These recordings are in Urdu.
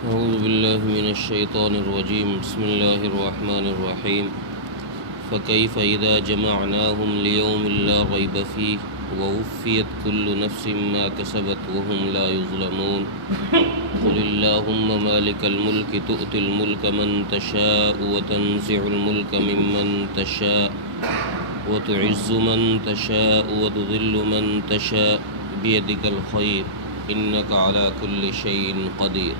أعوذ بالله من الشيطان الرجيم بسم الله الرحمن الرحيم فكيف إذا جمعناهم ليوم لا ريب فيه ووفيت كل نفس ما كسبت وهم لا يظلمون قل اللهم مالك الملك تؤتي الملك من تشاء وتنزع الملك ممن تشاء وتعز من تشاء وتذل من تشاء بيدك الخير إنك على كل شيء قدير.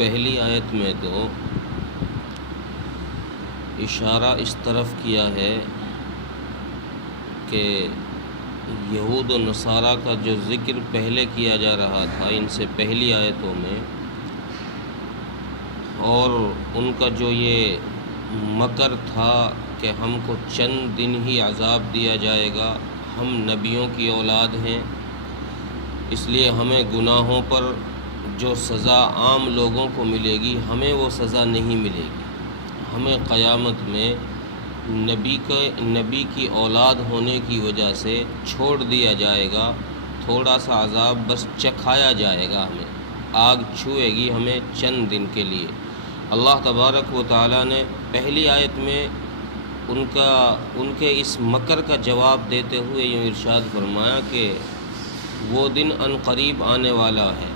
پہلی آیت میں تو اشارہ اس طرف کیا ہے کہ یہود و نصارہ کا جو ذکر پہلے کیا جا رہا تھا ان سے پہلی آیتوں میں، اور ان کا جو یہ مکر تھا کہ ہم کو چند دن ہی عذاب دیا جائے گا، ہم نبیوں کی اولاد ہیں، اس لیے ہمیں گناہوں پر جو سزا عام لوگوں کو ملے گی ہمیں وہ سزا نہیں ملے گی، ہمیں قیامت میں نبی کی اولاد ہونے کی وجہ سے چھوڑ دیا جائے گا، تھوڑا سا عذاب بس چکھایا جائے گا، ہمیں آگ چھوئے گی ہمیں چند دن کے لیے۔ اللہ تبارک و تعالیٰ نے پہلی آیت میں ان کے اس مکر کا جواب دیتے ہوئے یوں ارشاد فرمایا کہ وہ دن ان قریب آنے والا ہے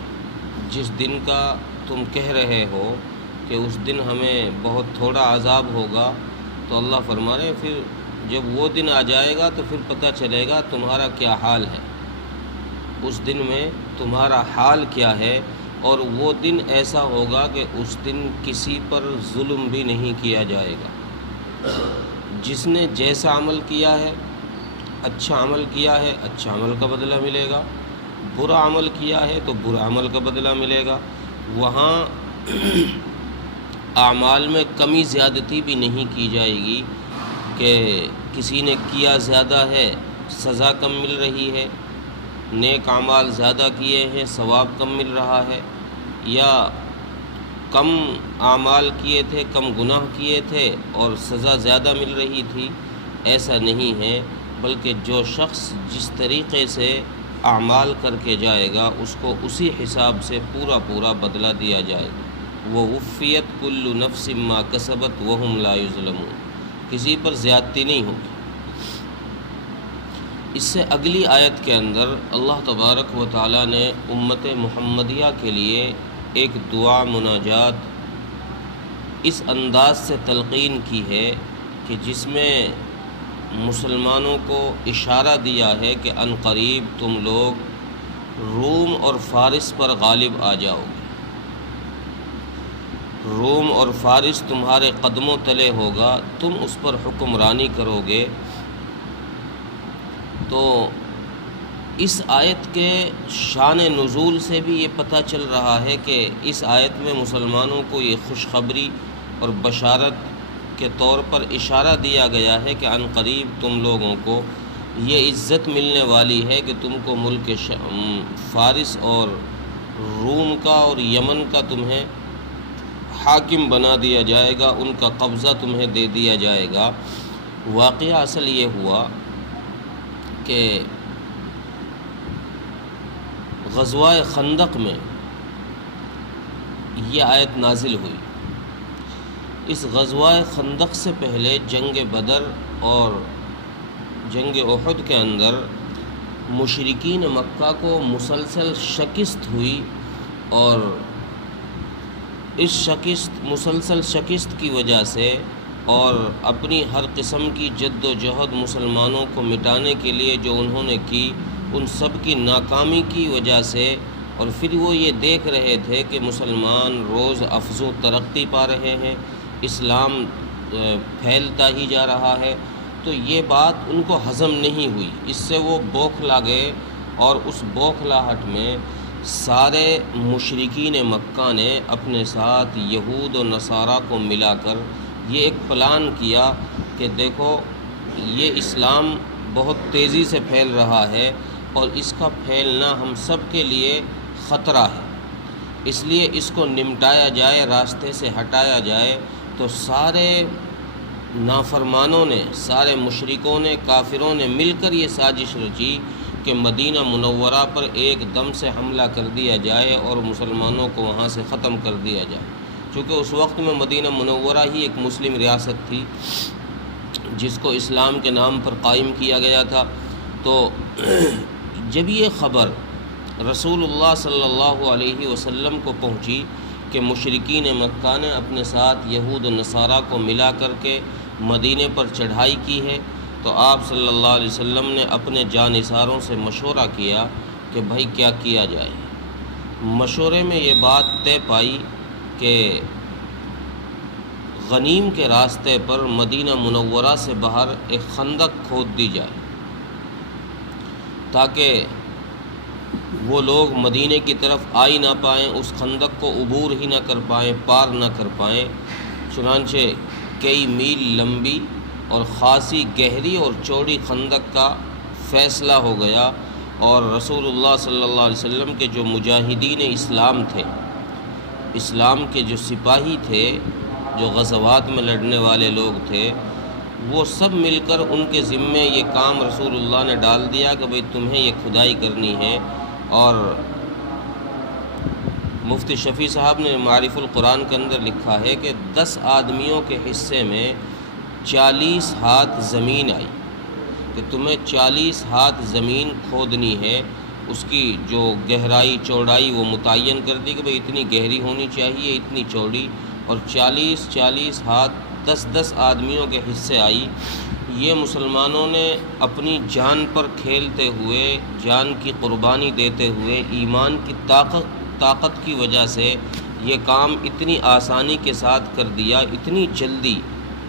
جس دن کا تم کہہ رہے ہو کہ اس دن ہمیں بہت تھوڑا عذاب ہوگا، تو اللہ فرما رہے پھر جب وہ دن آ جائے گا تو پھر پتہ چلے گا تمہارا کیا حال ہے، اس دن میں تمہارا حال کیا ہے۔ اور وہ دن ایسا ہوگا کہ اس دن کسی پر ظلم بھی نہیں کیا جائے گا، جس نے جیسا عمل کیا ہے، اچھا عمل کیا ہے اچھا عمل کا بدلہ ملے گا، برا عمل کیا ہے تو برا عمل کا بدلہ ملے گا۔ وہاں اعمال میں کمی زیادتی بھی نہیں کی جائے گی کہ کسی نے کیا زیادہ ہے سزا کم مل رہی ہے، نیک اعمال زیادہ کیے ہیں ثواب کم مل رہا ہے، یا کم اعمال کیے تھے کم گناہ کیے تھے اور سزا زیادہ مل رہی تھی، ایسا نہیں ہے، بلکہ جو شخص جس طریقے سے اعمال کر کے جائے گا اس کو اسی حساب سے پورا بدلہ دیا جائے گا۔ وَوُفِّيَتْ كُلُّ نَفْسٍ مَّا كَسَبَتْ وَهُمْ لَا يُظْلَمُونَ، کسی پر زیادتی نہیں ہوگی۔ اس سے اگلی آیت کے اندر اللہ تبارک و تعالیٰ نے امت محمدیہ کے لیے ایک دعا مناجات اس انداز سے تلقین کی ہے کہ جس میں مسلمانوں کو اشارہ دیا ہے کہ ان قریب تم لوگ روم اور فارس پر غالب آ جاؤ گے، روم اور فارس تمہارے قدموں تلے ہوگا، تم اس پر حکمرانی کرو گے۔ تو اس آیت کے شان نزول سے بھی یہ پتہ چل رہا ہے کہ اس آیت میں مسلمانوں کو یہ خوشخبری اور بشارت کے طور پر اشارہ دیا گیا ہے کہ ان قریب تم لوگوں کو یہ عزت ملنے والی ہے کہ تم کو ملک فارس اور روم کا اور یمن کا تمہیں حاکم بنا دیا جائے گا، ان کا قبضہ تمہیں دے دیا جائے گا۔ واقعہ اصل یہ ہوا کہ غزوہ خندق میں یہ آیت نازل ہوئی۔ اس غزوہ خندق سے پہلے جنگ بدر اور جنگ احد کے اندر مشرکین مکہ کو مسلسل شکست ہوئی، اور اس مسلسل شکست کی وجہ سے اور اپنی ہر قسم کی جد و جہد مسلمانوں کو مٹانے کے لیے جو انہوں نے کی، ان سب کی ناکامی کی وجہ سے، اور پھر وہ یہ دیکھ رہے تھے کہ مسلمان روز افزوں ترقی پا رہے ہیں، اسلام پھیلتا ہی جا رہا ہے، تو یہ بات ان کو ہضم نہیں ہوئی، اس سے وہ بوکھلا گئے، اور اس بوکھلاہٹ میں سارے مشرکین مکہ نے اپنے ساتھ یہود و نصارہ کو ملا کر یہ ایک پلان کیا کہ دیکھو یہ اسلام بہت تیزی سے پھیل رہا ہے اور اس کا پھیلنا ہم سب کے لیے خطرہ ہے، اس لیے اس کو نمٹایا جائے، راستے سے ہٹایا جائے۔ تو سارے نافرمانوں نے، سارے مشرکوں نے، کافروں نے مل کر یہ سازش رچی کہ مدینہ منورہ پر ایک دم سے حملہ کر دیا جائے اور مسلمانوں کو وہاں سے ختم کر دیا جائے، چونکہ اس وقت میں مدینہ منورہ ہی ایک مسلم ریاست تھی جس کو اسلام کے نام پر قائم کیا گیا تھا۔ تو جب یہ خبر رسول اللہ صلی اللہ علیہ وسلم کو پہنچی کہ مشرکین مکہ نے اپنے ساتھ یہود و نصارہ کو ملا کر کے مدینے پر چڑھائی کی ہے، تو آپ صلی اللہ علیہ وسلم نے اپنے جانثاروں سے مشورہ کیا کہ بھائی کیا کیا جائے۔ مشورے میں یہ بات طے پائی کہ غنیم کے راستے پر مدینہ منورہ سے باہر ایک خندق کھود دی جائے تاکہ وہ لوگ مدینے کی طرف آ ہی نہ پائیں، اس خندق کو عبور ہی نہ کر پائیں، پار نہ کر پائیں۔ چنانچہ کئی میل لمبی اور خاصی گہری اور چوڑی خندق کا فیصلہ ہو گیا، اور رسول اللہ صلی اللہ علیہ وسلم کے جو مجاہدین اسلام تھے، اسلام کے جو سپاہی تھے، جو غزوات میں لڑنے والے لوگ تھے، وہ سب مل کر ان کے ذمے یہ کام رسول اللہ نے ڈال دیا کہ بھئی تمہیں یہ کھدائی کرنی ہے۔ اور مفتی شفیع صاحب نے معارف القرآن کے اندر لکھا ہے کہ 10 آدمیوں کے حصے میں 40 ہاتھ زمین آئی، کہ تمہیں 40 ہاتھ زمین کھودنی ہے، اس کی جو گہرائی چوڑائی وہ متعین کر دی کہ بھئی اتنی گہری ہونی چاہیے، اتنی چوڑی، اور 40 ہاتھ 10 آدمیوں کے حصے آئی۔ یہ مسلمانوں نے اپنی جان پر کھیلتے ہوئے، جان کی قربانی دیتے ہوئے، ایمان کی طاقت کی وجہ سے یہ کام اتنی آسانی کے ساتھ کر دیا، اتنی جلدی،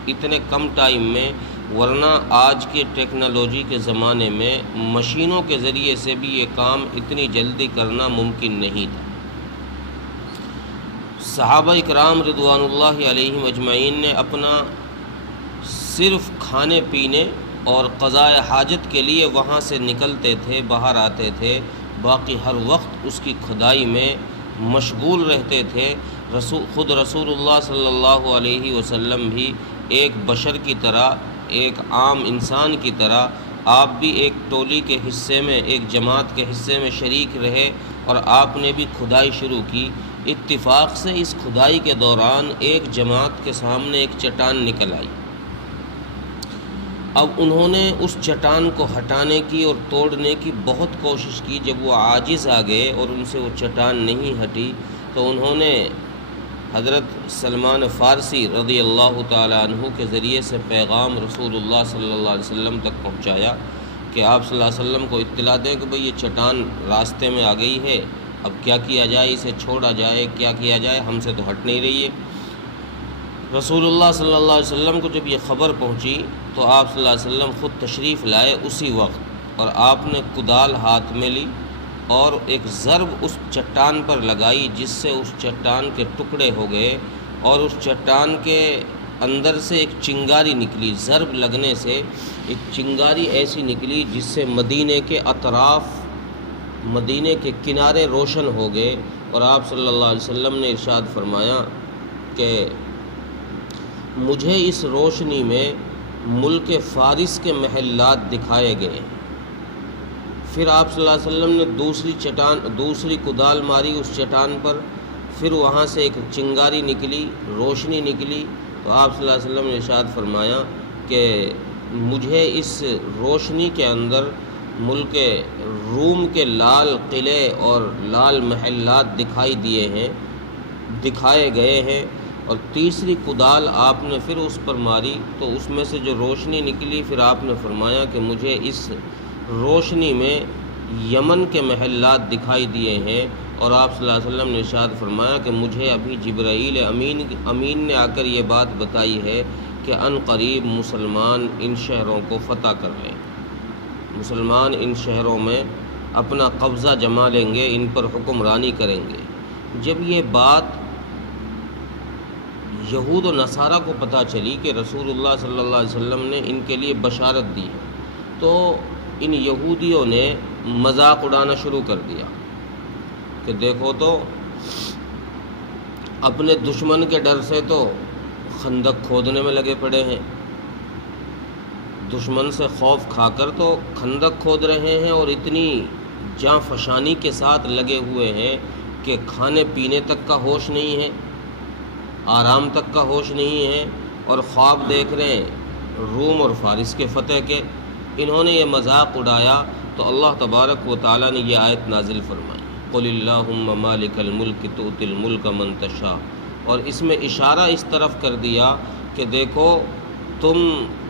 اتنے کم ٹائم میں، ورنہ آج کے ٹیکنالوجی کے زمانے میں مشینوں کے ذریعے سے بھی یہ کام اتنی جلدی کرنا ممکن نہیں تھا۔ صحابہ اکرام رضوان اللہ علیہم اجمعین نے اپنا صرف کھانے پینے اور قضاء حاجت کے لیے وہاں سے نکلتے تھے، باہر آتے تھے، باقی ہر وقت اس کی کھدائی میں مشغول رہتے تھے۔ خود رسول اللہ صلی اللہ علیہ وسلم بھی ایک بشر کی طرح، ایک عام انسان کی طرح، آپ بھی ایک ٹولی کے حصے میں، ایک جماعت کے حصے میں شریک رہے، اور آپ نے بھی کھدائی شروع کی۔ اتفاق سے اس کھدائی کے دوران ایک جماعت کے سامنے ایک چٹان نکل آئی۔ اب انہوں نے اس چٹان کو ہٹانے کی اور توڑنے کی بہت کوشش کی۔ جب وہ عاجز آ گئے اور ان سے وہ چٹان نہیں ہٹی، تو انہوں نے حضرت سلمان فارسی رضی اللہ تعالیٰ عنہ کے ذریعے سے پیغام رسول اللہ صلی اللہ علیہ وسلم تک پہنچایا کہ آپ صلی اللہ علیہ وسلم کو اطلاع دیں کہ بھئی یہ چٹان راستے میں آ گئی ہے، اب کیا کیا جائے، اسے چھوڑا جائے، کیا کیا جائے، ہم سے تو ہٹ نہیں رہی ہے۔ رسول اللہ صلی اللہ علیہ وسلم کو جب یہ خبر پہنچی تو آپ صلی اللہ علیہ وسلم خود تشریف لائے اسی وقت، اور آپ نے کدال ہاتھ میں لی اور ایک ضرب اس چٹان پر لگائی، جس سے اس چٹان کے ٹکڑے ہو گئے، اور اس چٹان کے اندر سے ایک چنگاری نکلی۔ ضرب لگنے سے ایک چنگاری ایسی نکلی جس سے مدینے کے اطراف، مدینے کے کنارے روشن ہو گئے، اور آپ صلی اللہ علیہ وسلم نے ارشاد فرمایا کہ مجھے اس روشنی میں ملک فارس کے محلات دکھائے گئے۔ پھر آپ صلی اللہ علیہ وسلم نے دوسری کدال ماری اس چٹان پر، پھر وہاں سے ایک چنگاری نکلی، روشنی نکلی، تو آپ صلی اللہ علیہ وسلم نے ارشاد فرمایا کہ مجھے اس روشنی کے اندر ملک روم کے لال قلعے اور لال محلات دکھائے گئے ہیں۔ اور تیسری کدال آپ نے پھر اس پر ماری تو اس میں سے جو روشنی نکلی، پھر آپ نے فرمایا کہ مجھے اس روشنی میں یمن کے محلات دکھائی دیے ہیں، اور آپ صلی اللہ علیہ وسلم نے ارشاد فرمایا کہ مجھے ابھی جبرائیل امین نے آ کر یہ بات بتائی ہے کہ ان قریب مسلمان ان شہروں کو فتح کر رہے ہیں، مسلمان ان شہروں میں اپنا قبضہ جما لیں گے، ان پر حکمرانی کریں گے۔ جب یہ بات یہود و نصارہ کو پتہ چلی کہ رسول اللہ صلی اللہ علیہ وسلم نے ان کے لیے بشارت دی ہے، تو ان یہودیوں نے مذاق اڑانا شروع کر دیا کہ دیکھو تو اپنے دشمن کے ڈر سے تو خندق کھودنے میں لگے پڑے ہیں، دشمن سے خوف کھا کر تو خندق کھود رہے ہیں اور اتنی جاں فشانی کے ساتھ لگے ہوئے ہیں کہ کھانے پینے تک کا ہوش نہیں ہے، آرام تک کا ہوش نہیں ہے، اور خواب دیکھ رہے ہیں روم اور فارس کے فتح کے۔ انہوں نے یہ مذاق اڑایا تو اللہ تبارک و تعالیٰ نے یہ آیت نازل فرمائی، قل اللہم مالک الملک تؤتی الملک من تشاء، اور اس میں اشارہ اس طرف کر دیا کہ دیکھو تم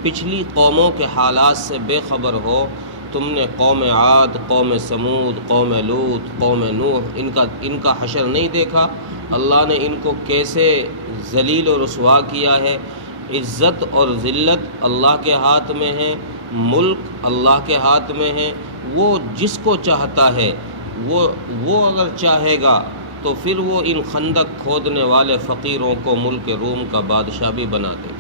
پچھلی قوموں کے حالات سے بے خبر ہو، تم نے قوم عاد، قوم سمود، قوم لوط، قوم نوح ان کا حشر نہیں دیکھا؟ اللہ نے ان کو کیسے ذلیل و رسوا کیا ہے۔ عزت اور ذلت اللہ کے ہاتھ میں ہے، ملک اللہ کے ہاتھ میں ہے، وہ جس کو چاہتا ہے وہ اگر چاہے گا تو پھر وہ ان خندق کھودنے والے فقیروں کو ملک روم کا بادشاہ بھی بنا دے،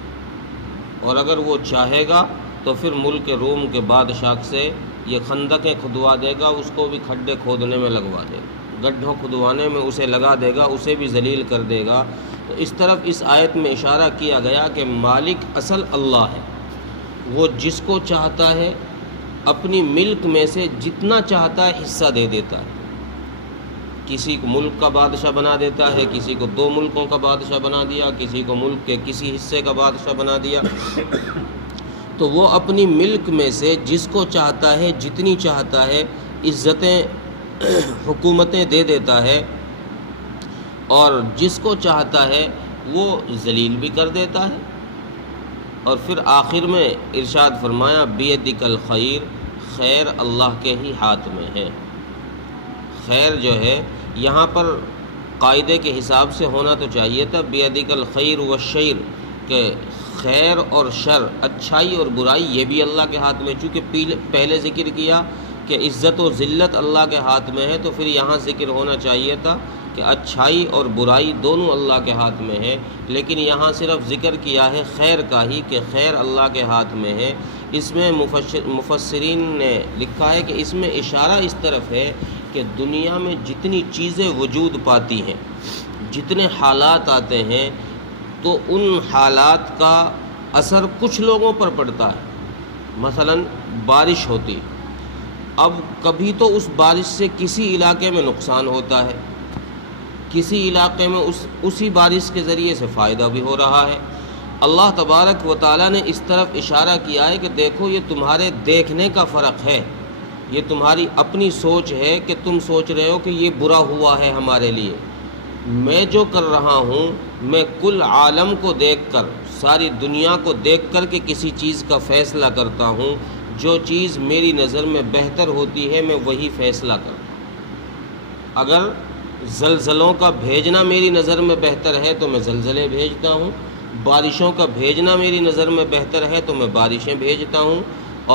اور اگر وہ چاہے گا تو پھر ملک روم کے بادشاہ سے یہ خندقیں کھدوا دے گا، اس کو بھی کھڈے کھودنے میں لگوا دے گا، گڈھوں کھدوانے میں اسے لگا دے گا، اسے بھی ذلیل کر دے گا۔ تو اس طرف اس آیت میں اشارہ کیا گیا کہ مالک اصل اللہ ہے، وہ جس کو چاہتا ہے اپنی ملک میں سے جتنا چاہتا ہے حصہ دے دیتا ہے، کسی کو ملک کا بادشاہ بنا دیتا ہے، کسی کو 2 ملکوں کا بادشاہ بنا دیا، کسی کو ملک کے کسی حصے کا بادشاہ بنا دیا۔ تو وہ اپنی ملک میں سے جس کو چاہتا ہے جتنی چاہتا ہے عزتیں حکومتیں دے دیتا ہے، اور جس کو چاہتا ہے وہ ذلیل بھی کر دیتا ہے۔ اور پھر آخر میں ارشاد فرمایا بیدک الخیر، خیر اللہ کے ہی ہاتھ میں ہے۔ خیر جو ہے یہاں پر قاعدے کے حساب سے ہونا تو چاہیے تھا بیدک الخیر والشر، کہ خیر اور شر، اچھائی اور برائی یہ بھی اللہ کے ہاتھ میں، چونکہ پہلے ذکر کیا کہ عزت و ذلت اللہ کے ہاتھ میں ہے، تو پھر یہاں ذکر ہونا چاہیے تھا کہ اچھائی اور برائی دونوں اللہ کے ہاتھ میں ہے، لیکن یہاں صرف ذکر کیا ہے خیر کا ہی کہ خیر اللہ کے ہاتھ میں ہے۔ اس میں مفسرین نے لکھا ہے کہ اس میں اشارہ اس طرف ہے کہ دنیا میں جتنی چیزیں وجود پاتی ہیں، جتنے حالات آتے ہیں، تو ان حالات کا اثر کچھ لوگوں پر پڑتا ہے۔ مثلا بارش ہوتی، اب کبھی تو اس بارش سے کسی علاقے میں نقصان ہوتا ہے، کسی علاقے میں اسی بارش کے ذریعے سے فائدہ بھی ہو رہا ہے۔ اللہ تبارک و تعالیٰ نے اس طرف اشارہ کیا ہے کہ دیکھو یہ تمہارے دیکھنے کا فرق ہے، یہ تمہاری اپنی سوچ ہے کہ تم سوچ رہے ہو کہ یہ برا ہوا ہے ہمارے لیے۔ میں جو کر رہا ہوں، میں کل عالم کو دیکھ کر، ساری دنیا کو دیکھ کر کے کسی چیز کا فیصلہ کرتا ہوں، جو چیز میری نظر میں بہتر ہوتی ہے میں وہی فیصلہ کرتا ہوں۔ اگر زلزلوں کا بھیجنا میری نظر میں بہتر ہے تو میں زلزلے بھیجتا ہوں، بارشوں کا بھیجنا میری نظر میں بہتر ہے تو میں بارشیں بھیجتا ہوں،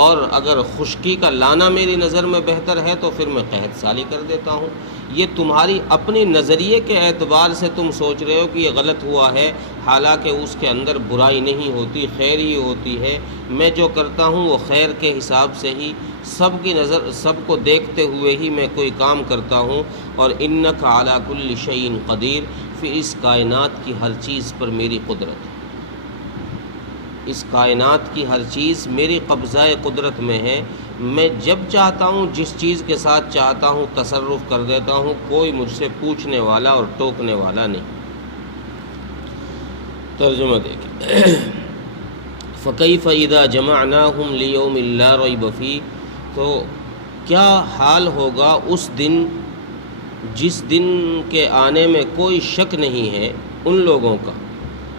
اور اگر خشکی کا لانا میری نظر میں بہتر ہے تو پھر میں قحط سالی کر دیتا ہوں۔ یہ تمہاری اپنی نظریے کے اعتبار سے تم سوچ رہے ہو کہ یہ غلط ہوا ہے، حالانکہ اس کے اندر برائی نہیں ہوتی، خیر ہی ہوتی ہے۔ میں جو کرتا ہوں وہ خیر کے حساب سے ہی، سب کی نظر، سب کو دیکھتے ہوئے ہی میں کوئی کام کرتا ہوں۔ اور انک علی کل شیء قدیر، پھر اس کائنات کی ہر چیز پر میری قدرت ہے، اس کائنات کی ہر چیز میری قبضہ قدرت میں ہے۔ میں جب چاہتا ہوں جس چیز کے ساتھ چاہتا ہوں تصرف کر دیتا ہوں، کوئی مجھ سے پوچھنے والا اور ٹوکنے والا نہیں۔ ترجمہ دیکھیں، فَكَيْفَ إِذَا جَمَعْنَاهُمْ لِيَوْمٍ لَا رَيْبَ فِيهِ، تو کیا حال ہوگا اس دن جس دن کے آنے میں کوئی شک نہیں ہے ان لوگوں کا۔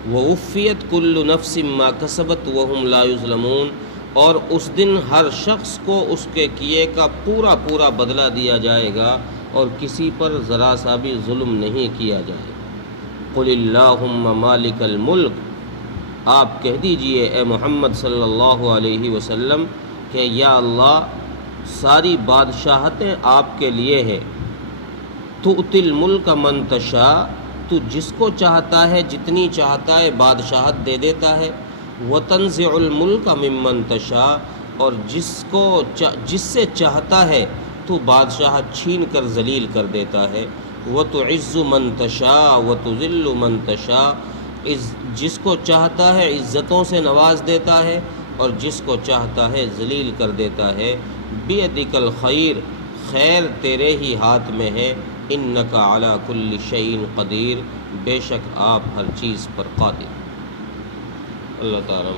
وَوُفِّيَتْ كُلُّ نَفْسٍ مَا كَسَبَتْ وَهُمْ لَا يُظْلَمُونَ، اور اس دن ہر شخص کو اس کے کیے کا پورا پورا بدلہ دیا جائے گا، اور کسی پر ذرا سا بھی ظلم نہیں کیا جائے گا۔ قُلِ اللَّهُمَّ مَالِكَ الْمُلْكِ، آپ کہہ دیجئے اے محمد صلی اللہ علیہ وسلم کہ یا اللہ ساری بادشاہتیں آپ کے لیے ہے۔ تُؤْتِي الْمُلْكَ مَن تَشَاءُ، تو جس کو چاہتا ہے جتنی چاہتا ہے بادشاہت دے دیتا ہے۔ وَتَنزِعُ الْمُلْكَ مِمَّن تَشَاءُ، اور جس سے چاہتا ہے تو بادشاہت چھین کر ذلیل کر دیتا ہے۔ وَتُعِزُّ مَن تَشَاءُ وَتُذِلُّ مَن تَشَاءُ، جس کو چاہتا ہے عزتوں سے نواز دیتا ہے، اور جس کو چاہتا ہے ذلیل کر دیتا ہے۔ بیدک الخیر، خیر تیرے ہی ہاتھ میں ہے۔ انک علی کل شیء قدیر، بے شک آپ ہر چیز پر قادر۔ اللہ تعالیٰ